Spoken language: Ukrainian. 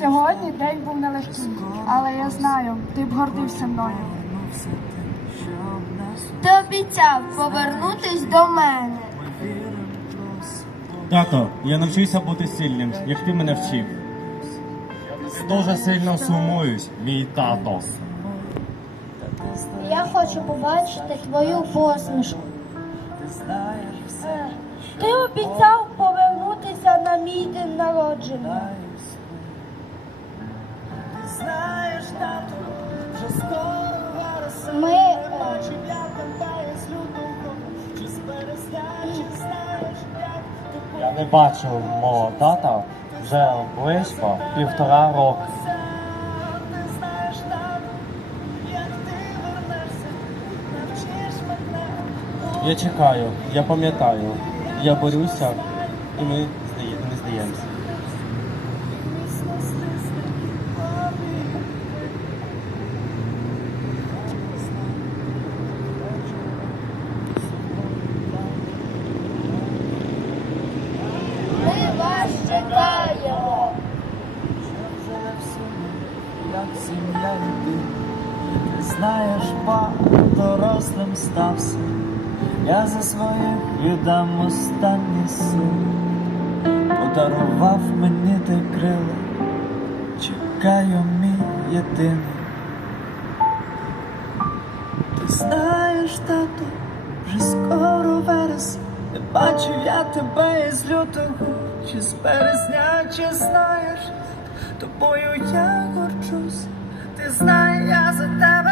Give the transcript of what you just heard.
Сьогодні день був нелегкий, але я знаю, ти б гордився мною. Ти обіцяв повернутись до мене. Тато, я навчився бути сильним, як ти мене вчив. Дуже сильно сумуюсь, мій тато. Я хочу побачити твою посмішку. Ти обіцяв повернутися на мій день народження. Знаєш, тату, вже скоро вересень, Ми е, Чи я з чи з чи знаєш, як ти Я не бачив мого тата вже близько півтора року. Ти знаєш, тату, як ти вернешся, навчиш мене. Я чекаю, я пам'ятаю, я борюся, і ми не здаємося. Сім'я йди. Ти знаєш, па, дорослим стався. Я за своїх віддам останні сили. Подарував мені ти крила. Чекаю мій єдиний. Ти знаєш, тату, вже скоро вересень. Не бачив я тебе із лютого, чи з березня, чи знаєш, тобою я горчусь. Ти знай, я за тебе